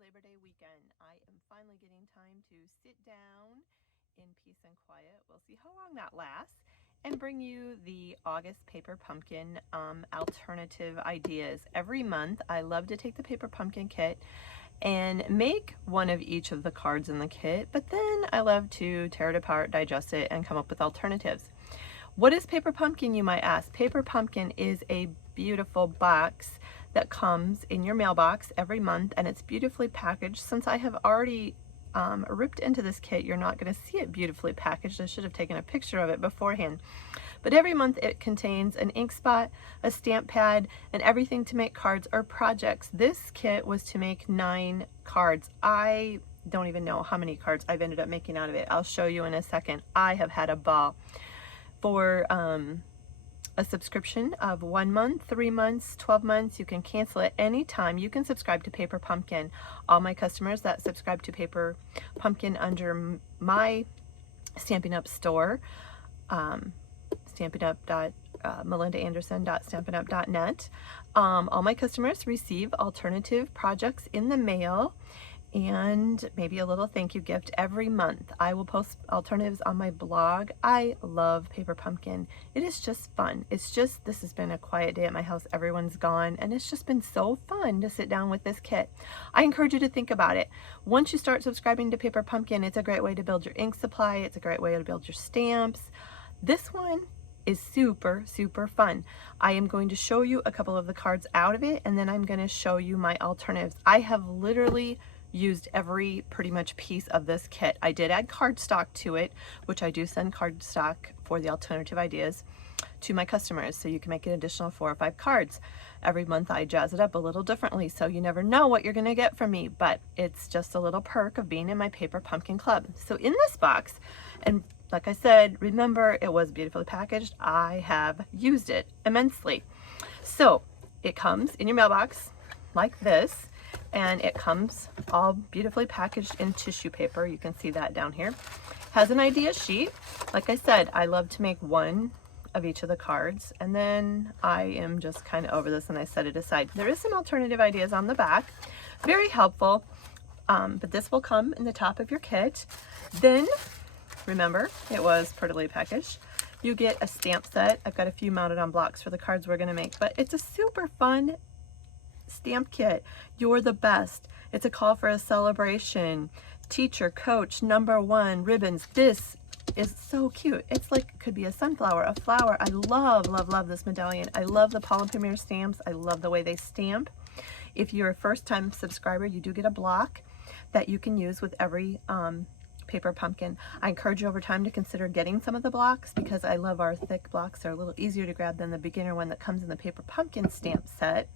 Labor Day weekend. I am finally getting time to sit down in peace and quiet. We'll see how long that lasts. And bring you the August Paper Pumpkin alternative ideas. Every month, I love to take the Paper Pumpkin kit and make one of each of the cards in the kit, but then I love to tear it apart, digest it, and come up with alternatives. What is Paper Pumpkin, you might ask? Paper Pumpkin is a beautiful box that comes in your mailbox every month, and it's beautifully packaged. Since I have already ripped into this kit, you're not going to see it beautifully packaged. I should have taken a picture of it beforehand. But every month it contains an ink spot, a stamp pad, and everything to make cards or projects. This kit was to make 9 cards. I don't even know how many cards I've ended up making out of it. I'll show you in a second. I have had a ball. For a subscription of 1 month, 3 months, 12 months, you can cancel at any time. You can subscribe to Paper Pumpkin. All my customers that subscribe to Paper Pumpkin under my Stampin' Up store, melindaanderson.stampinup.net. All my customers receive alternative projects in the mail and maybe a little thank you gift every month. I will post alternatives on my blog. I love Paper Pumpkin. It is just fun. This has been a quiet day at my house. Everyone's gone, and it's just been so fun to sit down with this kit. I encourage you to think about it. Once you start subscribing to Paper Pumpkin, it's a great way to build your ink supply. It's a great way to build your stamps. This one is super, super fun. I am going to show you a couple of the cards out of it, and then I'm going to show you my alternatives. I have literally used every pretty much piece of this kit. I did add cardstock to it, which I do send cardstock for the alternative ideas to my customers, so you can make an additional 4 or 5 cards. Every month I jazz it up a little differently, so you never know what you're going to get from me, but it's just a little perk of being in my Paper Pumpkin Club. So in this box, and like I said, remember, it was beautifully packaged. I have used it immensely. So it comes in your mailbox like this, and it comes all beautifully packaged in tissue paper. You can see that down here. Has an idea sheet. Like I said, I love to make one of each of the cards, and then I am just kind of over this and I set it aside. There is some alternative ideas on the back. Very helpful, but this will come in the top of your kit. Then, remember, it was prettily packaged. You get a stamp set. I've got a few mounted on blocks for the cards we're going to make, but it's a super fun stamp kit. You're the best. It's a call for a celebration. Teacher, coach, #1, ribbons. This is so cute. It's like, could be a sunflower, a flower. I love, love, love this medallion. I love the Paul and Premier stamps. I love the way they stamp. If you're a first-time subscriber, you do get a block that you can use with every Paper Pumpkin. I encourage you over time to consider getting some of the blocks, because I love our thick blocks. They're a little easier to grab than the beginner one that comes in the Paper Pumpkin stamp set,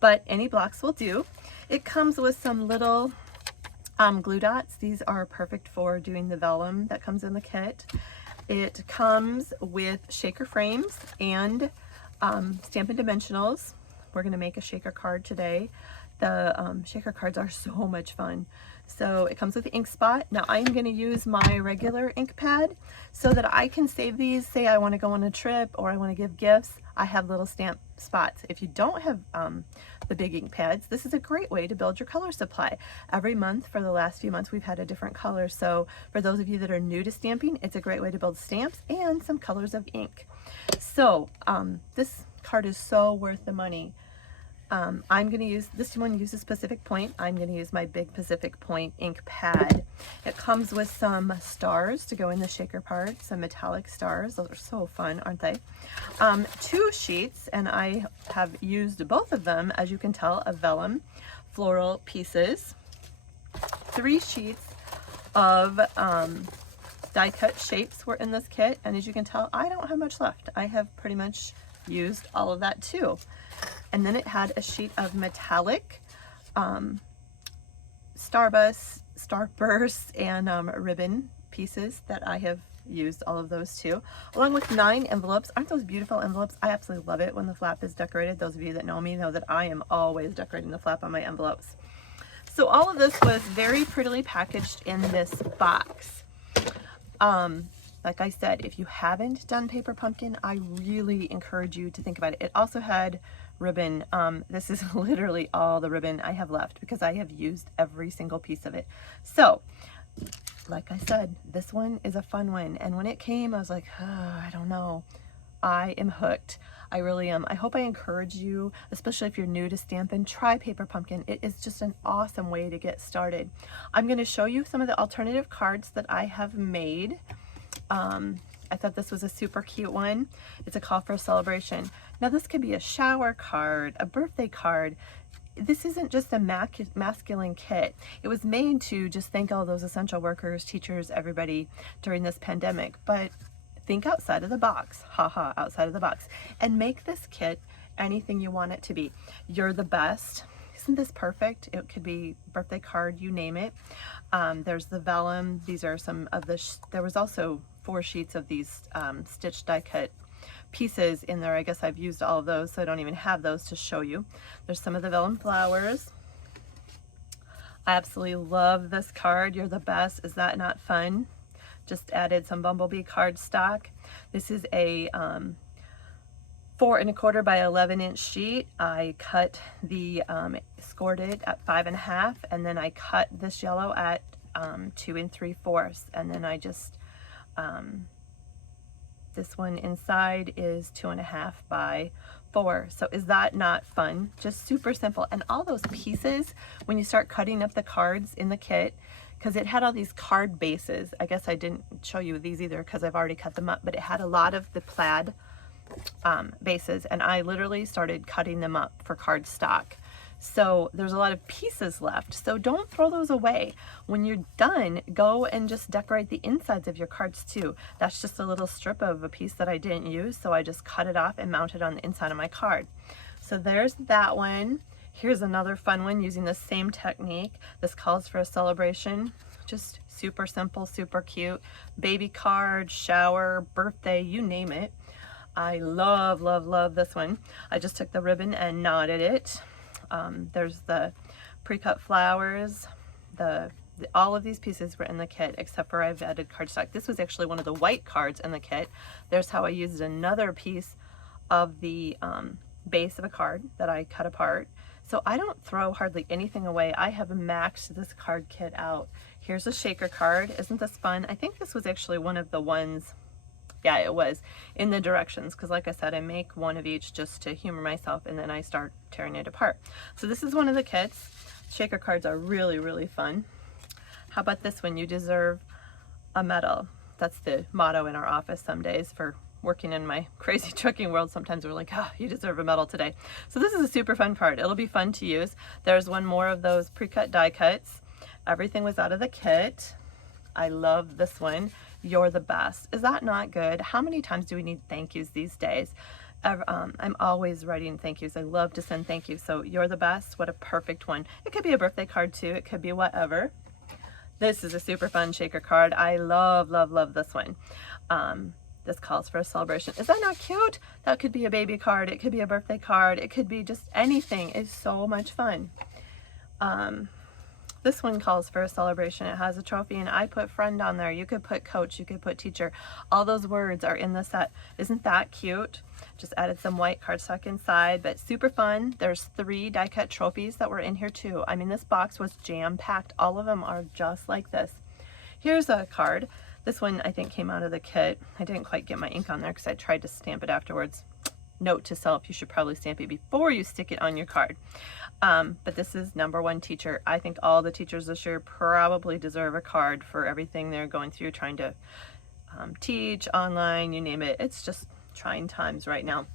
but any blocks will do. It comes with some little glue dots. These are perfect for doing the vellum that comes in the kit. It comes with shaker frames and Stampin' Dimensionals. We're going to make a shaker card today. The shaker cards are so much fun. So it comes with the ink spot. Now I'm going to use my regular ink pad so that I can save these. Say I want to go on a trip or I want to give gifts. I have little stamp spots. If you don't have the big ink pads, this is a great way to build your color supply. Every month for the last few months we've had a different color. So for those of you that are new to stamping, it's a great way to build stamps and some colors of ink. So this card is so worth the money. I'm going to use, this one uses Pacific Point. I'm going to use my big Pacific Point ink pad. It comes with some stars to go in the shaker part, some metallic stars. Those are so fun, aren't they? 2 sheets, and I have used both of them, as you can tell, of vellum floral pieces. 3 sheets of die cut shapes were in this kit, and as you can tell, I don't have much left. I have pretty much used all of that too. And then it had a sheet of metallic starburst, and ribbon pieces that I have used all of those too, along with 9 envelopes. Aren't those beautiful envelopes? I absolutely love it when the flap is decorated. Those of you that know me know that I am always decorating the flap on my envelopes. So all of this was very prettily packaged in this box. Like I said, if you haven't done Paper Pumpkin, I really encourage you to think about it. It also had ribbon. This is literally all the ribbon I have left because I have used every single piece of it. So, like I said, this one is a fun one. And when it came, I was like, oh, I don't know. I am hooked. I really am. I hope I encourage you, especially if you're new to Stampin', try Paper Pumpkin. It is just an awesome way to get started. I'm going to show you some of the alternative cards that I have made. I thought this was a super cute one. It's a call for a celebration. Now this could be a shower card, a birthday card. This isn't just a masculine kit. It was made to just thank all those essential workers, teachers, everybody during this pandemic. But think outside of the box, haha, outside of the box, and make this kit anything you want it to be. You're the best. Isn't this perfect? It could be birthday card, you name it. There's the vellum. These are some of the, there was also 4 sheets of these stitched die cut pieces in there. I guess I've used all of those, so I don't even have those to show you. There's some of the vellum flowers. I absolutely love this card. You're the best. Is that not fun? Just added some bumblebee cardstock. This is a 4 1/4 by 11 inch sheet. I cut the scored it at 5 1/2, and then I cut this yellow at 2 3/4, and then I just this one inside is 2 1/2 by 4. So is that not fun? Just super simple. And all those pieces, when you start cutting up the cards in the kit, because it had all these card bases. I guess I didn't show you these either because I've already cut them up, but it had a lot of the plaid bases, and I literally started cutting them up for cardstock. So there's a lot of pieces left. So don't throw those away. When you're done, go and just decorate the insides of your cards too. That's just a little strip of a piece that I didn't use, so I just cut it off and mounted on the inside of my card. So there's that one. Here's another fun one using the same technique. This calls for a celebration. Just super simple, super cute. Baby card, shower, birthday, you name it. I love, love, love this one. I just took the ribbon and knotted it. There's the pre-cut flowers. All of these pieces were in the kit except for I've added cardstock. This was actually one of the white cards in the kit. There's how I used another piece of the base of a card that I cut apart. So I don't throw hardly anything away. I have maxed this card kit out. Here's a shaker card. Isn't this fun? I think this was actually one of the ones, yeah, it was, in the directions, because like I said, I make one of each just to humor myself, and then I start tearing it apart. So this is one of the kits. Shaker cards are really, really fun. How about this one? You deserve a medal. That's the motto in our office some days for working in my crazy trucking world. Sometimes we're like, oh, you deserve a medal today. So this is a super fun card. It'll be fun to use. There's one more of those pre-cut die cuts. Everything was out of the kit. I love this one. You're the best. Is that not good? How many times do we need thank yous these days? I'm always writing thank yous. I love to send thank yous. So you're the best. What a perfect one. It could be a birthday card too. It could be whatever. This is a super fun shaker card. I love, love, love this one. This calls for a celebration. Is that not cute? That could be a baby card. It could be a birthday card. It could be just anything. It's so much fun. This one calls for a celebration. It has a trophy, and I put friend on there. You could put coach. You could put teacher. All those words are in the set. Isn't that cute? Just added some white cardstock inside, but super fun. There's 3 die cut trophies that were in here too. I mean, this box was jam-packed. All of them are just like this. Here's a card. This one I think came out of the kit. I didn't quite get my ink on there because I tried to stamp it afterwards. Note to self, you should probably stamp it before you stick it on your card. But this is number 1 teacher. I think all the teachers this year probably deserve a card for everything they're going through, trying to teach online, you name it. It's just trying times right now.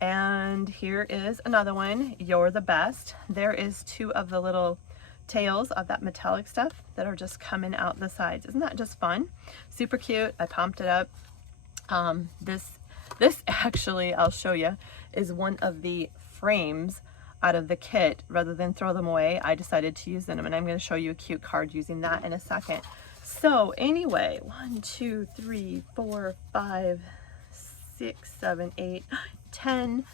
And here is another one. You're the best. There is 2 of the little tails of that metallic stuff that are just coming out the sides. Isn't that just fun? Super cute. I pumped it up. This actually, I'll show you, is one of the frames out of the kit. Rather than throw them away, I decided to use them, and I'm going to show you a cute card using that in a second. So anyway, 1, 2, 3, 4, 5, 6, 7, 8, 9, 10.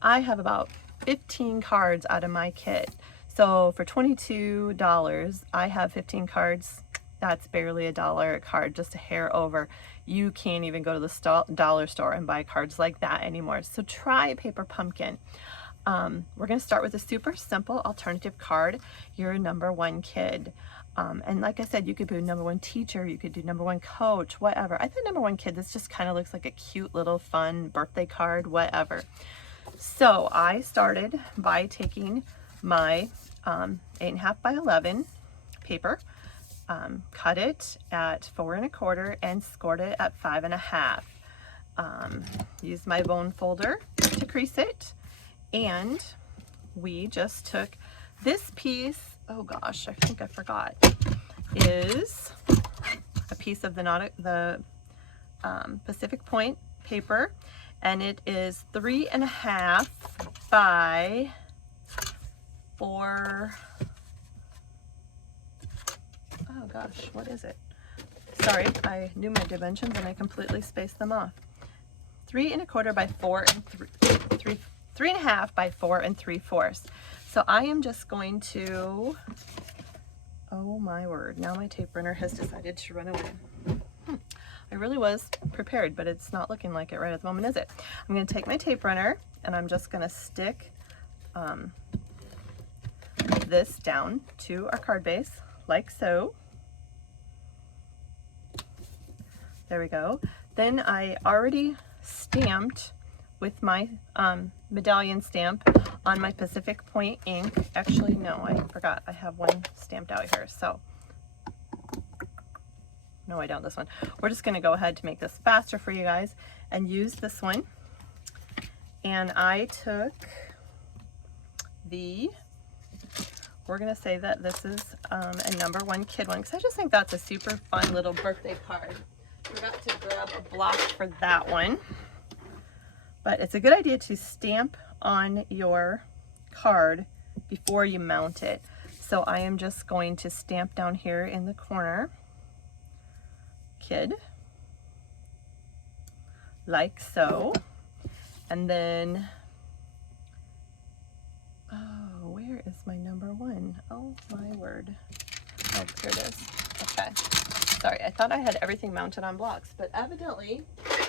I have about 15 cards out of my kit. So for $22, I have 15 cards. That's barely $1 a card, just a hair over. You can't even go to the dollar store and buy cards like that anymore. So try Paper Pumpkin. We're going to start with a super simple alternative card. You're a #1 kid. And like I said, you could do #1 teacher, you could do #1 coach, whatever. I thought #1 kid, this just kind of looks like a cute little fun birthday card, whatever. So I started by taking my 8.5 by 11 paper, cut it at 4 1/4 and scored it at 5 1/2. Used my bone folder to crease it, and we just took this piece. Oh gosh, I think I forgot. Is a piece of the Pacific Point paper, and it is 3 1/2 by 4. Oh gosh, what is it? Sorry, I knew my dimensions and I completely spaced them off. 3 1/4 by 4 and 3 1/2 by 4 3/4. So I am just going to, oh my word, now my tape runner has decided to run away. I really was prepared, but it's not looking like it right at the moment, is it? I'm going to take my tape runner and I'm just going to stick this down to our card base, like so. There we go. Then I already stamped with my medallion stamp on my Pacific Point ink. Actually, no, I forgot. I have one stamped out here. So, no, I don't. This one. We're just going to go ahead to make this faster for you guys and use this one. And I took we're going to say that this is a #1 kid one, because I just think that's a super fun little birthday card. Forgot to grab a block for that one. But it's a good idea to stamp on your card before you mount it. So I am just going to stamp down here in the corner, kid, like so. And then, oh, where is my #1? Oh my word. Oh, here it is. Okay. Sorry, I thought I had everything mounted on blocks, but evidently I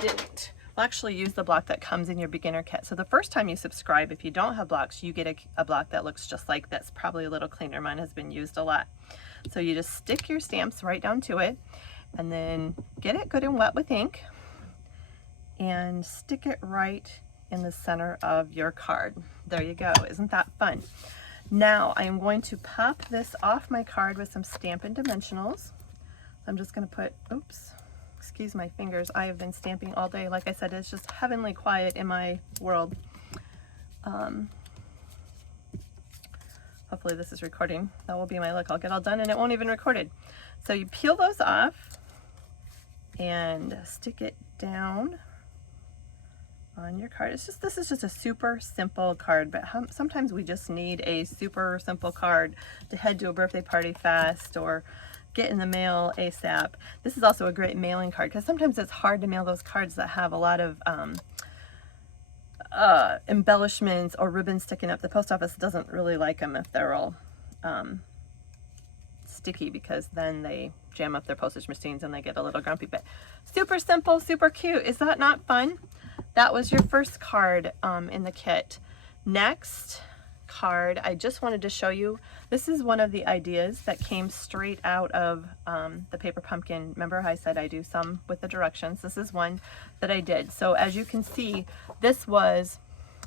didn't. We'll actually use the block that comes in your beginner kit. So the first time you subscribe, if you don't have blocks, you get a block that looks just like this, probably a little cleaner. Mine has been used a lot. So you just stick your stamps right down to it, and then get it good and wet with ink, and stick it right in the center of your card. There you go. Isn't that fun? Now I am going to pop this off my card with some Stampin' Dimensionals. I'm just going to put, oops, excuse my fingers. I have been stamping all day. Like I said, it's just heavenly quiet in my world. Hopefully this is recording. That will be my luck. I'll get all done and it won't even record it. So you peel those off and stick it down on your card. This is just a super simple card, but sometimes we just need a super simple card to head to a birthday party fast or get in the mail ASAP. This is also a great mailing card, because sometimes it's hard to mail those cards that have a lot of embellishments or ribbons sticking up. The post office doesn't really like them if they're all sticky, because then they jam up their postage machines and they get a little grumpy. But super simple, super cute. Is that not fun? That was your first card in the kit. Next card, I just wanted to show you, this is one of the ideas that came straight out of the Paper Pumpkin. Remember how I said I do some with the directions? This is one that I did. So as you can see, this was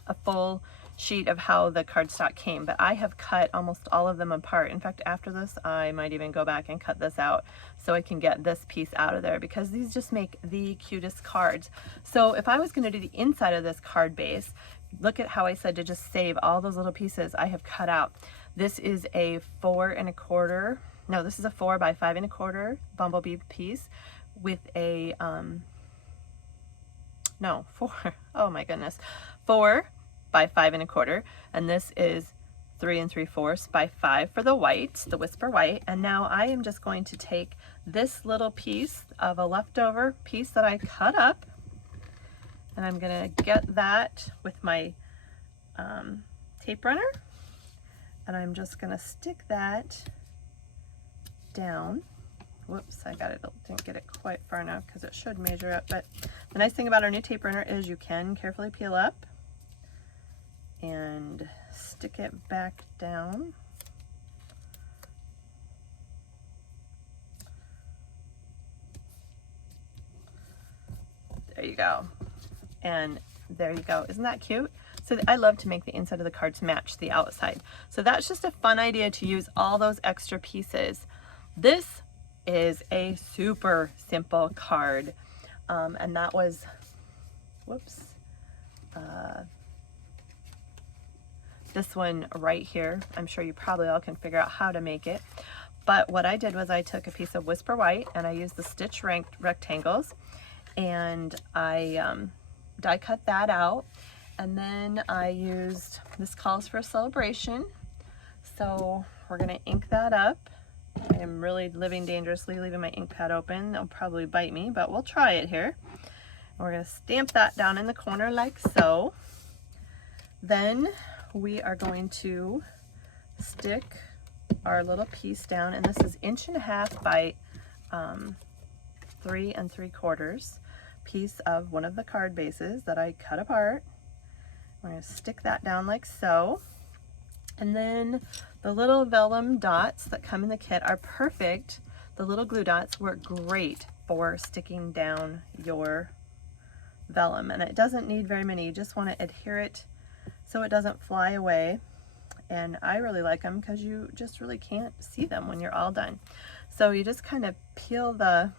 a full sheet of how the cardstock came, but I have cut almost all of them apart. In fact, after this, I might even go back and cut this out so I can get this piece out of there, because these just make the cutest cards. So if I was going to do the inside of this card base, look at how I said to just save all those little pieces I have cut out. This is a 4 1/4, no, this is a 4 by 5 1/4 bumblebee piece with a, no, 4, oh my goodness, 4 by 5 1/4, and this is 3 3/4 by 5 for the white, the Whisper White. And now I am just going to take this little piece of a leftover piece that I cut up, and I'm gonna get that with my tape runner, and I'm just gonna stick that down. Whoops, I didn't get it quite far enough because it should measure up. But the nice thing about our new tape runner is you can carefully peel up and stick it back down. There you go. And there you go. Isn't that cute? So I love to make the inside of the cards match the outside. So that's just a fun idea to use all those extra pieces. This is a super simple card. And that was, whoops, this one right here. I'm sure you probably all can figure out how to make it. But what I did was I took a piece of Whisper White and I used the stitch rectangles, and I die cut that out. And then I used, this calls for a celebration. So we're gonna ink that up. I am really living dangerously, leaving my ink pad open. They'll probably bite me, but we'll try it here. And we're gonna stamp that down in the corner like so. Then we are going to stick our little piece down, and this is 1.5 inches by 3 3/4 piece of one of the card bases that I cut apart. We're going to stick that down like so. And then the little vellum dots that come in the kit are perfect. The little glue dots work great for sticking down your vellum, and it doesn't need very many. You just want to adhere it so it doesn't fly away. And I really like them because you just really can't see them when you're all done. So you just kind of peel the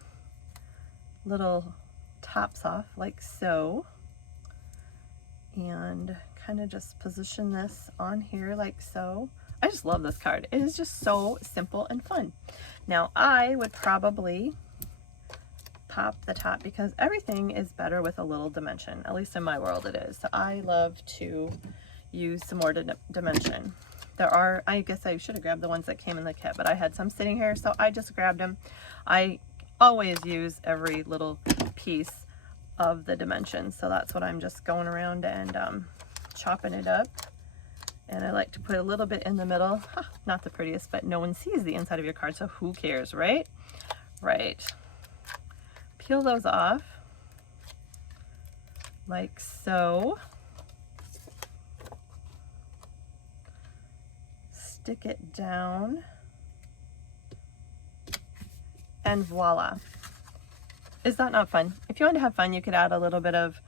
little tops off like so, and kind of just position this on here like so. I just love this card. It is just so simple and fun. Now I would probably pop the top because everything is better with a little dimension. At least in my world it is. So I love to use some more dimension. There are, I guess I should have grabbed the ones that came in the kit, but I had some sitting here, so I just grabbed them. I always use every little piece of the dimensions, so that's what I'm just going around and chopping it up. And I like to put a little bit in the middle. Not the prettiest, but no one sees the inside of your card, so who cares, right? Right. Peel those off like so. Stick it down, and voila. Is that not fun? If you want to have fun, you could add a little bit of,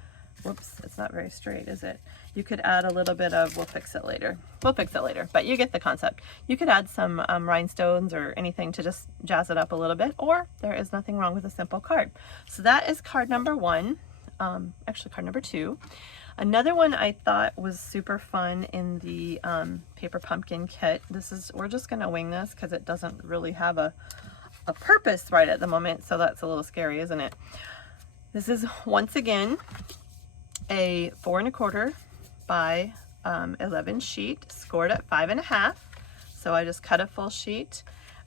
whoops, it's not very straight, is it? You could add a little bit of, we'll fix it later. We'll fix it later, but you get the concept. You could add some rhinestones or anything to just jazz it up a little bit, or there is nothing wrong with a simple card. So that is card number 1, actually card number 2. Another one I thought was super fun in the paper pumpkin kit. We're just gonna wing this because it doesn't really have a purpose right at the moment, so that's a little scary, isn't it? This is once again a 4 1/4 by 11 sheet, scored at 5 1/2. So I just cut a full sheet,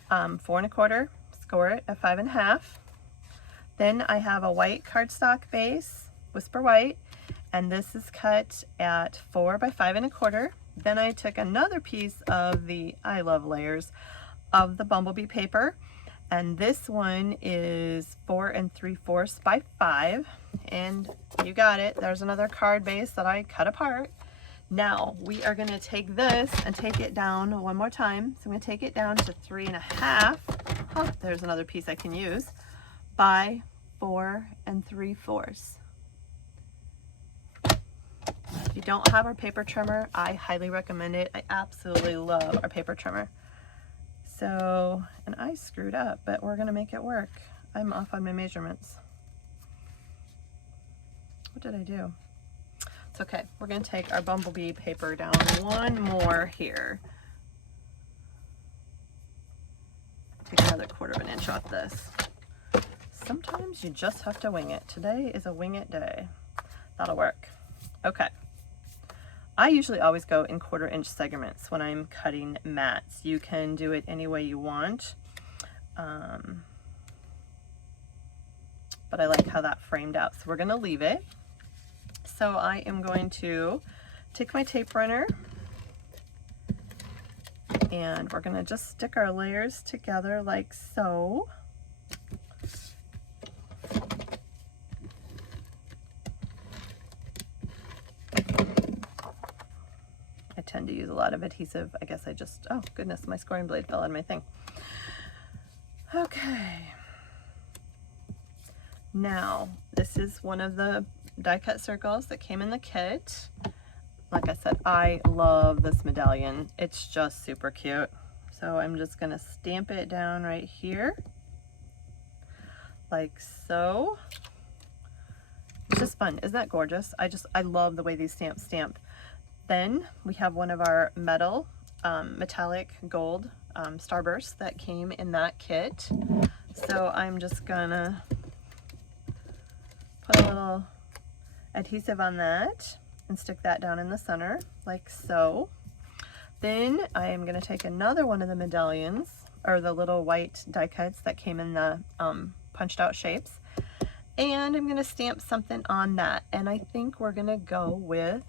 4 1/4, score it at 5 1/2. Then I have a white cardstock base, Whisper White, and this is cut at 4 by 5 1/4. Then I took another piece of the, I love layers, of the bumblebee paper, and this one is 4 3/4 by 5, and you got it. There's another card base that I cut apart. Now we are going to take this and take it down one more time. So I'm going to take it down to 3 1/2. Oh, there's another piece I can use, by 4 3/4. If you don't have our paper trimmer, I highly recommend it. I absolutely love our paper trimmer. So, and I screwed up, but we're gonna make it work. I'm off on my measurements. What did I do? It's okay. We're gonna take our bumblebee paper down one more here. Take another 1/4 inch off this. Sometimes you just have to wing it. Today is a wing it day. That'll work. Okay. I usually always go in 1/4 inch segments when I'm cutting mats. You can do it any way you want. But I like how that framed out. So we're gonna leave it. So I am going to take my tape runner And we're gonna just stick our layers together like so. I tend to use a lot of adhesive. I guess I just, oh goodness, my scoring blade fell on my thing. Okay. Now, this is one of the die cut circles that came in the kit. Like I said, I love this medallion. It's just super cute. So I'm just gonna stamp it down right here, like so. It's just fun. Isn't that gorgeous? I love the way these stamps stamp. Then we have one of our metal, metallic gold starbursts that came in that kit. So I'm just gonna put a little adhesive on that and stick that down in the center like so. Then I am going to take another one of the medallions, or the little white die cuts that came in the punched out shapes, and I'm going to stamp something on that. And I think we're going to go with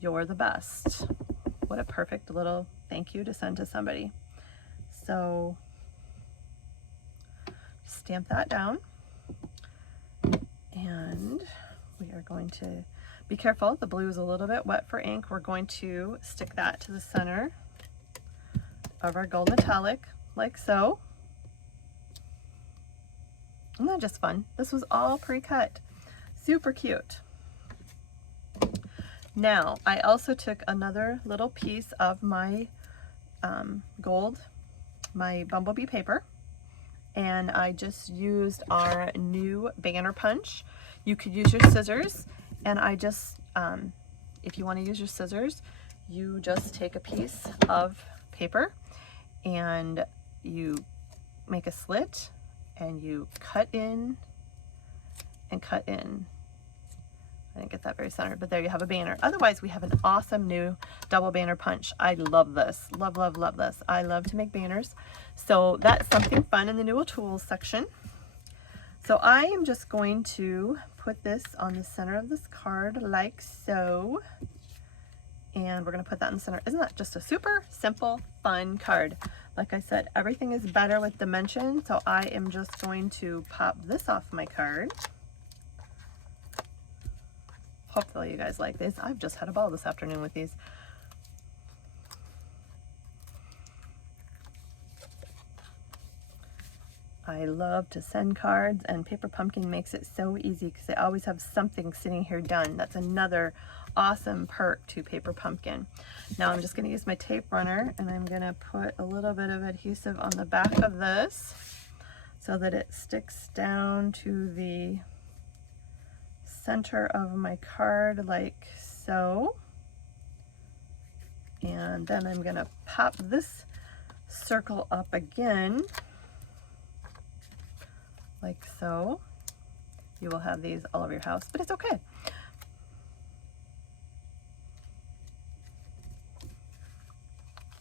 "You're the best." What a perfect little thank you to send to somebody. So stamp that down, and we are going to be careful. The blue is a little bit wet for ink. We're going to stick that to the center of our gold metallic like so. Isn't that just fun? This was all pre-cut. Super cute. Now, I also took another little piece of my gold, my bumblebee paper, and I just used our new banner punch. You could use your scissors, and I just, if you want to use your scissors, you just take a piece of paper and you make a slit and you cut in and cut in. I didn't get that very centered, but there you have a banner. Otherwise, we have an awesome new double banner punch. I love this. Love, love, love this. I love to make banners. So that's something fun in the new tools section. So I am just going to put this on the center of this card like so. And we're going to put that in the center. Isn't that just a super simple, fun card? Like I said, everything is better with dimension. So I am just going to pop this off my card. Hopefully you guys like these. I've just had a ball this afternoon with these. I love to send cards, and Paper Pumpkin makes it so easy because they always have something sitting here done. That's another awesome perk to Paper Pumpkin. Now I'm just going to use my tape runner, and I'm going to put a little bit of adhesive on the back of this so that it sticks down to the center of my card like so. And then I'm going to pop this circle up again like so. You will have these all over your house, but it's okay.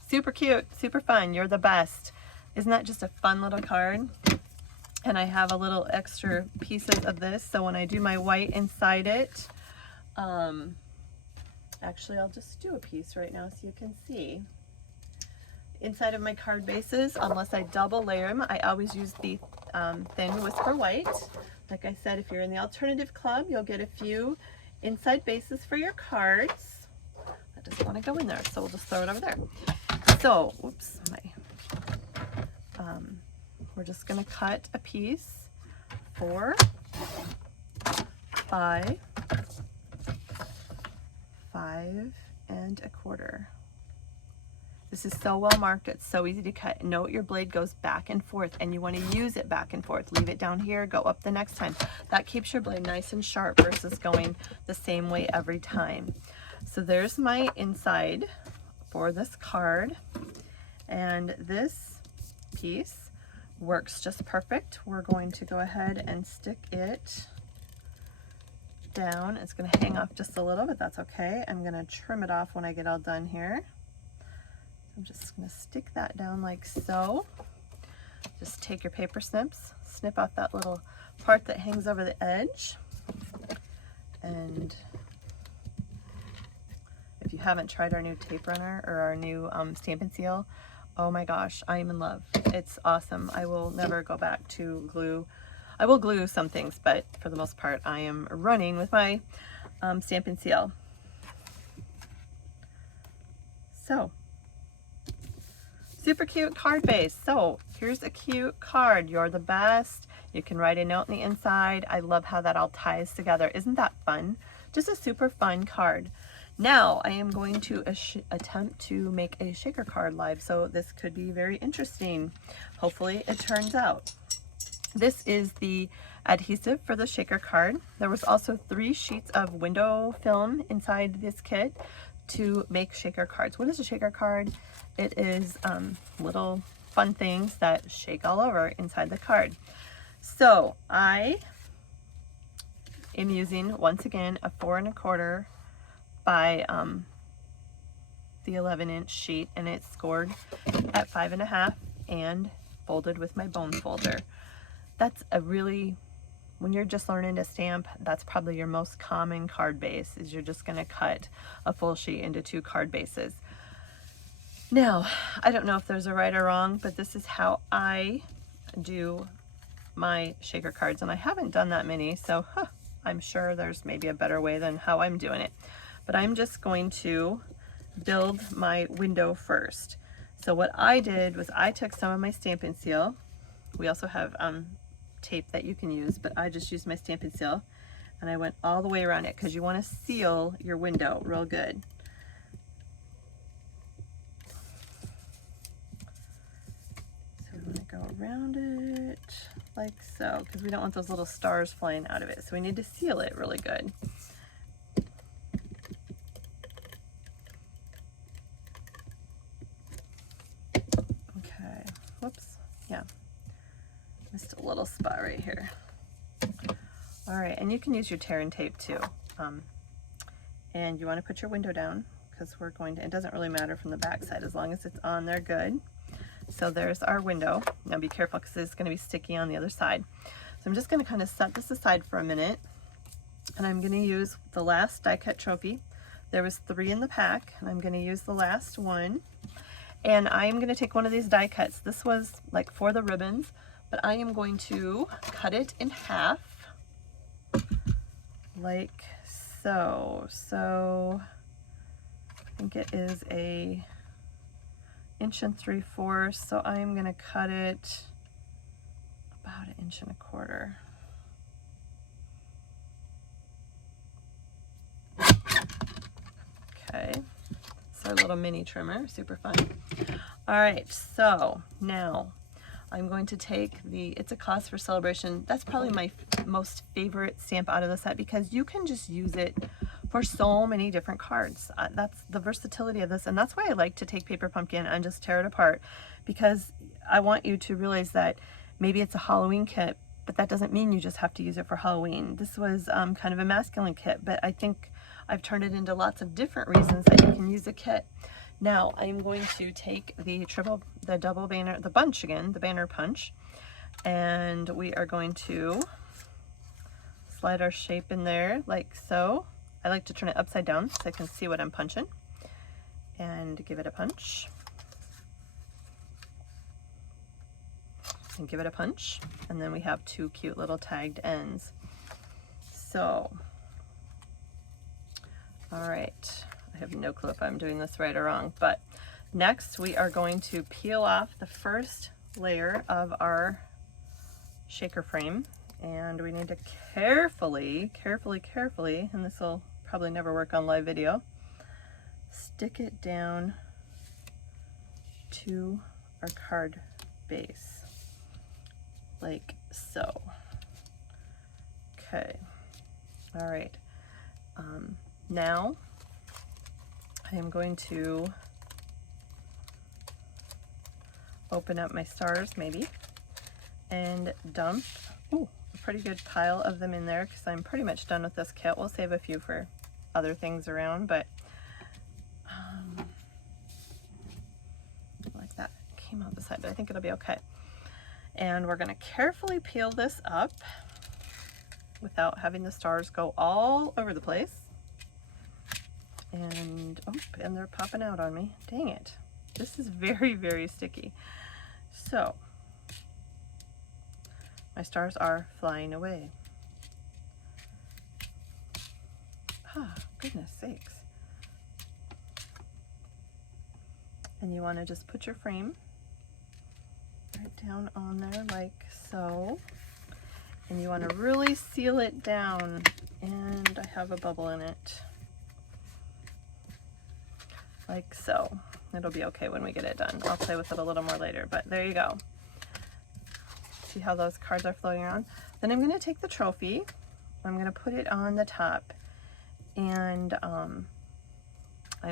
Super cute, super fun. You're the best. Isn't that just a fun little card? And I have a little extra pieces of this, so when I do my white inside it, actually I'll just do a piece right now so you can see. Inside of my card bases, unless I double layer them, I always use the thin Whisper White. Like I said, if you're in the alternative club, you'll get a few inside bases for your cards. That doesn't want to go in there, so we'll just throw it over there. So, oops, we're just going to cut a piece 4, 5, 5 1/4. This is so well marked, it's so easy to cut. Note your blade goes back and forth, and you want to use it back and forth. Leave it down here, go up the next time. That keeps your blade nice and sharp versus going the same way every time. So there's my inside for this card, and this piece works just perfect. We're going to go ahead and stick it down. It's going to hang off just a little, but that's okay. I'm going to trim it off when I get all done here. I'm just going to stick that down like so. Just take your paper snips, snip off that little part that hangs over the edge, and If you haven't tried our new tape runner or our new Stampin' Seal, oh my gosh, I am in love. It's awesome. I will never go back to glue. I will glue some things, but for the most part, I am running with my Stampin' Seal. So, super cute card base. So here's a cute card. You're the best. You can write a note on the inside. I love how that all ties together. Isn't that fun? Just a super fun card. Now I am going to attempt to make a shaker card live. So this could be very interesting. Hopefully it turns out. This is the adhesive for the shaker card. There was also 3 sheets of window film inside this kit to make shaker cards. What is a shaker card? It is little fun things that shake all over inside the card. So I am using, once again, a 4 1/4 by the 11-inch sheet, and it's scored at 5 1/2 and folded with my bone folder. That's a really, when you're just learning to stamp, that's probably your most common card base, is you're just gonna cut a full sheet into 2 card bases. Now, I don't know if there's a right or wrong, but this is how I do my shaker cards, and I haven't done that many, so I'm sure there's maybe a better way than how I'm doing it. But I'm just going to build my window first. So what I did was I took some of my Stampin' Seal. We also have tape that you can use, but I just used my Stampin' Seal, and I went all the way around it because you want to seal your window real good. So we want to go around it like so, because we don't want those little stars flying out of it. So we need to seal it really good. Okay, whoops, yeah. Missed a little spot right here. All right, and you can use your tear and tape too. And you want to put your window down because we're going to, it doesn't really matter from the back side as long as it's on there good. So there's our window. Now be careful because it's going to be sticky on the other side. So I'm just going to kind of set this aside for a minute, and I'm going to use the last die cut trophy. There was 3 in the pack, and I'm going to use the last one. And I'm going to take one of these die cuts. This was like for the ribbons, but I am going to cut it in half like so. So I think it is a 1 3/4, so I'm going to cut it about 1 1/4 inches. Okay, it's our little mini trimmer, super fun. All right, so now I'm going to take the It's a Cause for Celebration. That's probably my most favorite stamp out of the set because you can just use it for so many different cards. That's the versatility of this, and that's why I like to take Paper Pumpkin and just tear it apart, because I want you to realize that maybe it's a Halloween kit, but that doesn't mean you just have to use it for Halloween. This was kind of a masculine kit, but I think I've turned it into lots of different reasons that you can use a kit. Now I'm going to take the double banner, the bunch again, the banner punch, and we are going to slide our shape in there like so. I like to turn it upside down so I can see what I'm punching, and give it a punch, and give it a punch, and then we have 2 cute little tagged ends. So, all right. I have no clue if I'm doing this right or wrong, but next we are going to peel off the first layer of our shaker frame, and we need to carefully, and this will probably never work on live video, stick it down to our card base, like so. Okay, all right. Now I am going to open up my stars maybe and dump a pretty good pile of them in there because I'm pretty much done with this kit. We'll save a few for other things around, but like that came out the side, but I think it'll be okay. And we're going to carefully peel this up without having the stars go all over the place. And, oh, and they're popping out on me. Dang it. This is very, very sticky. So, my stars are flying away. Ah, goodness sakes. And you want to just put your frame right down on there like so. And you want to really seal it down. And I have a bubble in it. Like so. It'll be okay when we get it done. I'll play with it a little more later, but there you go. See how those cards are floating around? Then I'm going to take the trophy. I'm going to put it on the top. And I'm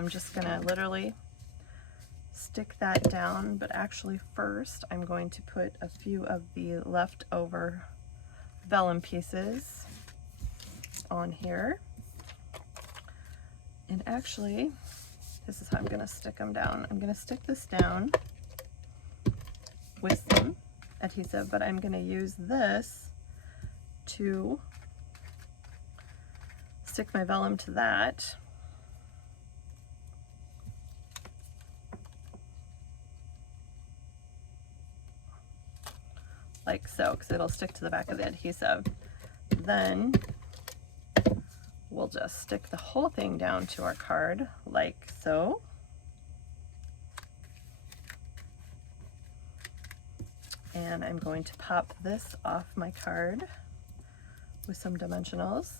just going to literally stick that down, but actually first I'm going to put a few of the leftover vellum pieces on here. And actually, this is how I'm going to stick them down. I'm going to stick this down with some adhesive, but I'm going to use this to stick my vellum to that. Like so, because it'll stick to the back of the adhesive. Then we'll just stick the whole thing down to our card, like so. And I'm going to pop this off my card with some dimensionals.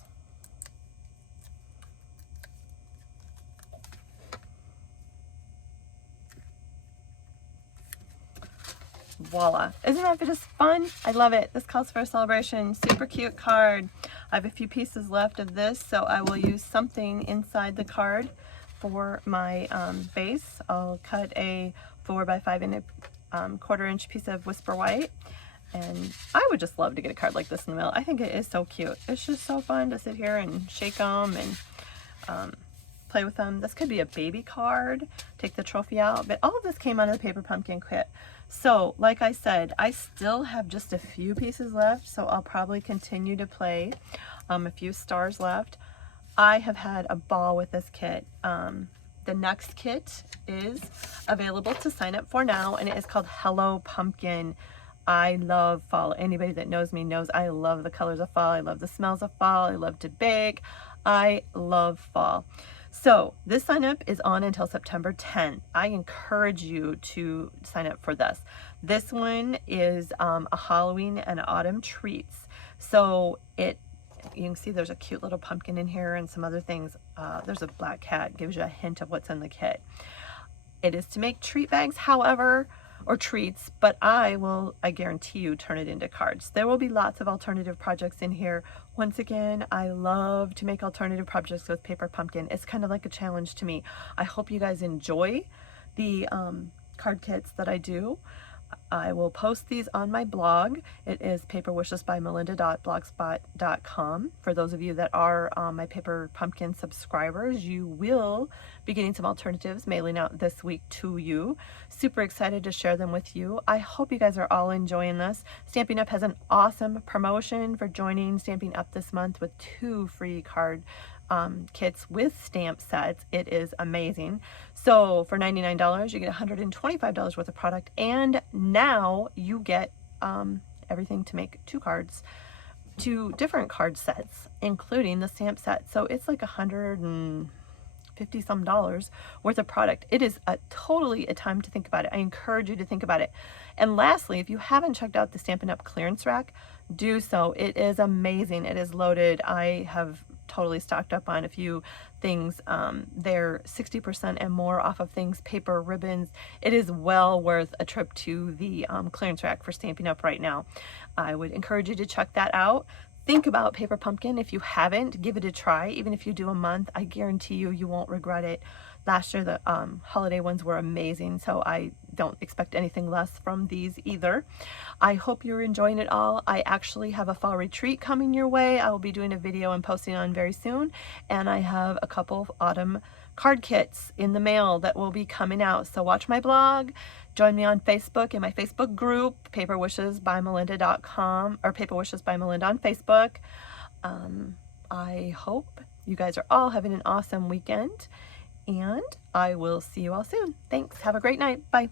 Voila. Isn't that just fun? I love it. This calls for a celebration. Super cute card. I have a few pieces left of this, so I will use something inside the card for my base. I'll cut a 4 by 5 and a quarter-inch piece of Whisper White. And I would just love to get a card like this in the mail. I think it is so cute. It's just so fun to sit here and shake them and play with them. This could be a baby card. Take the trophy out. But all of this came out of the Paper Pumpkin kit. So, like I said, I still have just a few pieces left, so I'll probably continue to play. A few stars left. I have had a ball with this kit. The next kit is available to sign up for now, and it is called Hello Pumpkin. I love fall. Anybody that knows me knows I love the colors of fall. I love the smells of fall. I love to bake. I love fall. So this sign up is on until September 10th. I encourage you to sign up for this. This one is a Halloween and autumn treats. So you can see there's a cute little pumpkin in here and some other things. There's a black cat, gives you a hint of what's in the kit. It is to make treat bags, however, or treats, but I guarantee you, turn it into cards. There will be lots of alternative projects in here. Once again, I love to make alternative projects with Paper Pumpkin. It's kind of like a challenge to me. I hope you guys enjoy the card kits that I do. I will post these on my blog. It is paperwishesbymelinda.blogspot.com. For those of you that are my Paper Pumpkin subscribers, you will be getting some alternatives mailing out this week to you. Super excited to share them with you. I hope you guys are all enjoying this. Stampin' Up! Has an awesome promotion for joining Stampin' Up! This month with 2 free card kits with stamp sets. It is amazing. So for $99 you get $125 worth of product, and now you get everything to make 2 cards, 2 different card sets, including the stamp set. So it's like $150 some worth of product. It is totally a time to think about it. I encourage you to think about it. And lastly, if you haven't checked out the Stampin' Up! Clearance rack, do so. It is amazing. It is loaded. I have totally stocked up on a few things. They're 60% and more off of things, paper, ribbons. It is well worth a trip to the clearance rack for Stampin' Up! Right now. I would encourage you to check that out. Think about Paper Pumpkin. If you haven't, give it a try. Even if you do a month, I guarantee you, you won't regret it. Last year, the holiday ones were amazing, so I don't expect anything less from these either. I hope you're enjoying it all. I actually have a fall retreat coming your way. I will be doing a video and posting on very soon, and I have a couple of autumn card kits in the mail that will be coming out. So watch my blog, join me on Facebook in my Facebook group, paperwishesbymelinda.com, or Paper Wishes by Melinda on Facebook. I hope you guys are all having an awesome weekend, and I will see you all soon. Thanks. Have a great night. Bye.